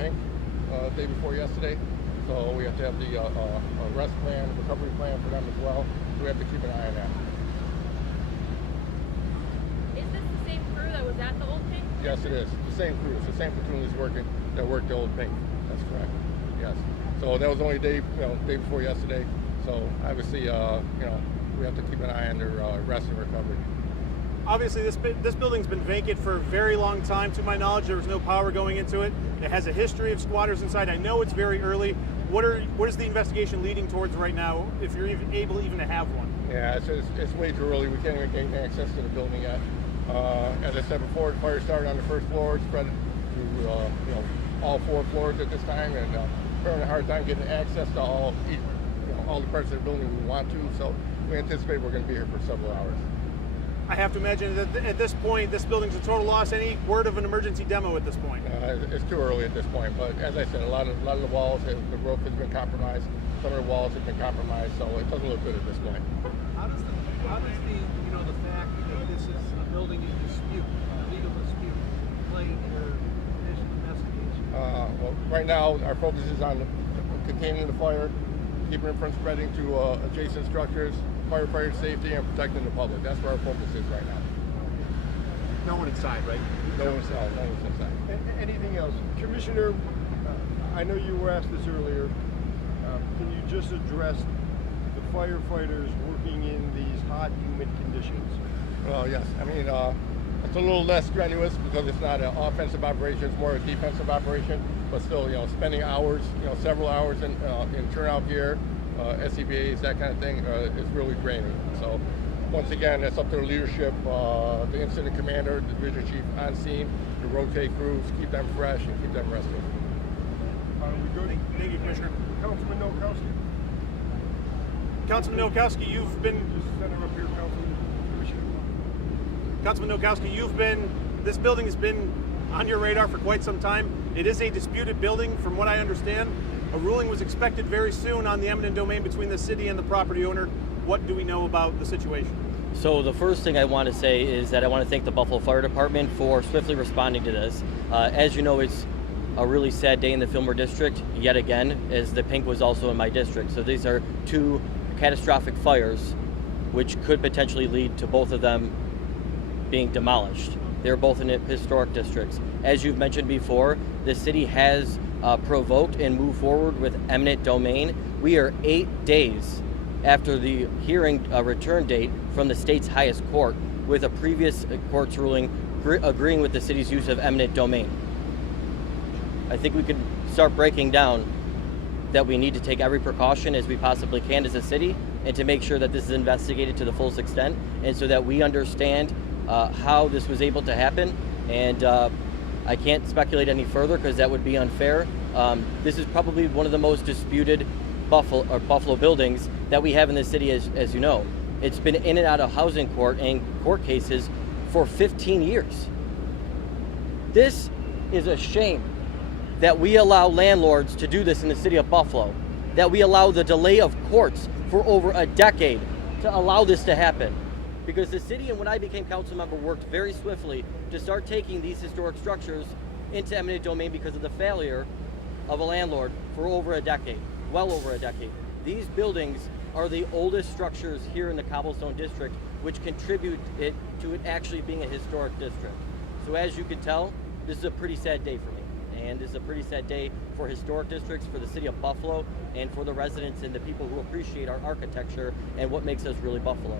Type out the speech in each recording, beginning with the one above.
pink day before yesterday. So we have to have the arrest plan, recovery plan for them as well. So we have to keep an eye on that. Is this the same crew that was at the old pink? Yes, it is. The same crew. It's the same platoon that worked the old pink. That's correct. Yes. So that was only day before yesterday. So obviously, we have to keep an eye on their arrest and recovery. Obviously, this building's been vacant for a very long time. To my knowledge, there was no power going into it. It has a history of squatters inside. I know it's very early. What is the investigation leading towards right now, if you're even able to have one? Yeah, it's way too early. We can't even gain access to the building yet. As I said before, the fire started on the first floor, spread to all 4 floors at this time, and we're having a hard time getting access to all the parts of the building we want to. So we anticipate we're going to be here for several hours. I have to imagine that at this point, this building's a total loss. Any word of an emergency demo at this point? It's too early at this point, but as I said, a lot of the walls, the roof has been compromised. Some of the walls have been compromised, so it doesn't look good at this point. How does the fact that this is a building in dispute, a legal dispute, play in your initial investigation? Well, right now our focus is on containing the fire, keeping it from spreading to adjacent structures, firefighter safety, and protecting the public. That's where our focus is right now. No one inside, right? No one's inside. Anything else? Commissioner, I know you were asked this earlier. Can you just address the firefighters working in these hot, humid conditions? Well, yes. I mean, it's a little less strenuous because it's not an offensive operation; it's more a defensive operation. But still, spending hours, several hours in turnout gear, SCBAs, that kind of thing, is really draining. So, once again, it's up to the leadership, the incident commander, the division chief on scene, to rotate crews, keep them fresh, and keep them rested. We good? Thank you, Commissioner. Councilman Nowakowski. Councilman Nowakowski, you've been. Just center up here, Councilman Nowakowski, this building has been on your radar for quite some time. It is a disputed building, from what I understand. A ruling was expected very soon on the eminent domain between the city and the property owner. What do we know about the situation? So the first thing I want to say is that I want to thank the Buffalo Fire Department for swiftly responding to this. As you know, it's a really sad day in the Fillmore District, yet again, as the pink was also in my district. So these are 2 catastrophic fires, which could potentially lead to both of them being demolished. They're both in historic districts. As you've mentioned before, the city has provoked and moved forward with eminent domain. We are 8 days after the hearing return date from the state's highest court, with a previous court's ruling agreeing with the city's use of eminent domain. I think we could start breaking down that we need to take every precaution as we possibly can as a city, and to make sure that this is investigated to the fullest extent, and so that we understand how this was able to happen. And I can't speculate any further because that would be unfair. This is probably one of the most disputed Buffalo buildings that we have in the city, as you know. It's been in and out of housing court and court cases for 15 years. This is a shame that we allow landlords to do this in the city of Buffalo, that we allow the delay of courts for over a decade to allow this to happen. Because the city, and when I became council member, worked very swiftly to start taking these historic structures into eminent domain because of the failure of a landlord for over a decade, well over a decade. These buildings are the oldest structures here in the Cobblestone District, which contribute to it actually being a historic district. So as you can tell, this is a pretty sad day for me. And this is a pretty sad day for historic districts, for the city of Buffalo, and for the residents and the people who appreciate our architecture and what makes us really Buffalo.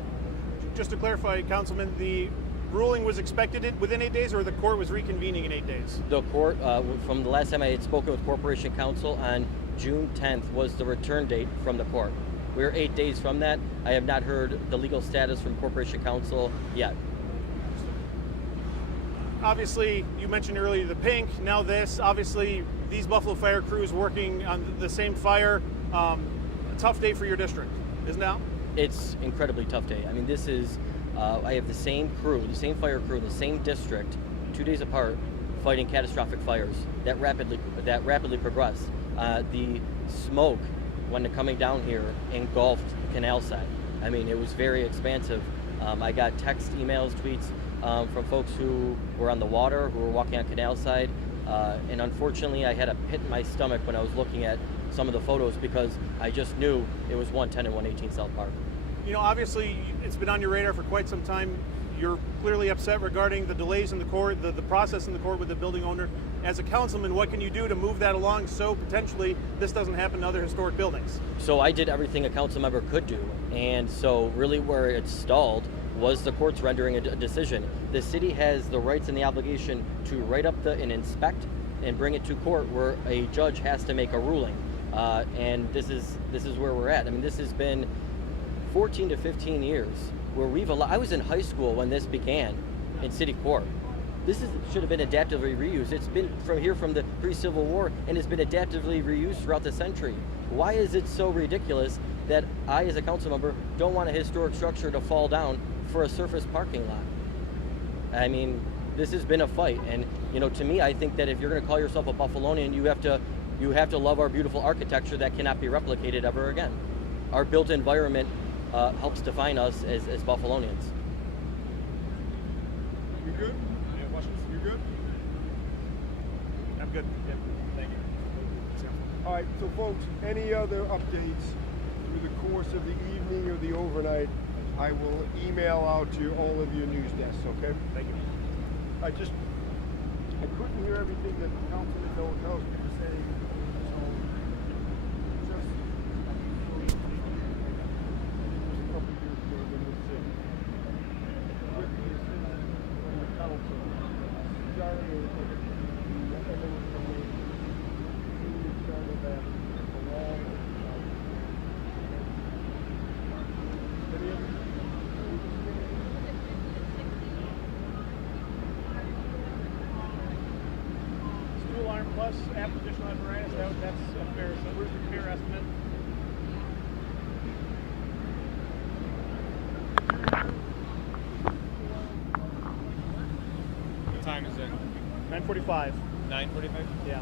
Just to clarify, Councilman, the ruling was expected within 8 days, or the court was reconvening in 8 days? The court, from the last time I had spoken with Corporation Counsel on June 10th, was the return date from the court. We're 8 days from that. I have not heard the legal status from Corporation Counsel yet. Obviously, you mentioned earlier the pink, now this. Obviously, these Buffalo fire crews working on the same fire. A tough day for your district, isn't it? It's incredibly tough day. I mean, this is, I have the same crew, the same fire crew in the same district, 2 days apart, fighting catastrophic fires that rapidly progress. The smoke, when coming down here, engulfed canal side. I mean, it was very expansive. I got text, emails, tweets from folks who were on the water, who were walking on canal side, And unfortunately, I had a pit in my stomach when I was looking at some of the photos because I just knew it was 110 and 118 South Park. You know, obviously, it's been on your radar for quite some time. You're clearly upset regarding the delays in the court, the process in the court with the building owner. As a councilman, what can you do to move that along so potentially this doesn't happen to other historic buildings? So I did everything a council member could do, and so really where it stalled was the courts rendering a decision. The city has the rights and the obligation to write up and inspect and bring it to court where a judge has to make a ruling. And this is where we're at. I mean, this has been 14 to 15 years where I was in high school when this began in city court. Should have been adaptively reused. It's been from the pre-Civil War and has been adaptively reused throughout the century. Why is it so ridiculous that I, as a council member, don't want a historic structure to fall down for a surface parking lot? I mean, this has been a fight, and to me, I think that if you're going to call yourself a Buffalonian, you have to love our beautiful architecture that cannot be replicated ever again. Our built environment helps define us as Buffalonians. You good? Any questions? You good? I'm good. Yeah. Thank you. All right, so folks, any other updates through the course of the evening or the overnight, I will email out to all of your news desks, okay? Thank you. I couldn't hear everything that Councilman Nowakowski was saying, so just, it was a couple years ago when this city, with the assistance from the council, started School alarm plus application apparatus, that's a fair estimate. What time is it? 9:45. 9:45? Yeah.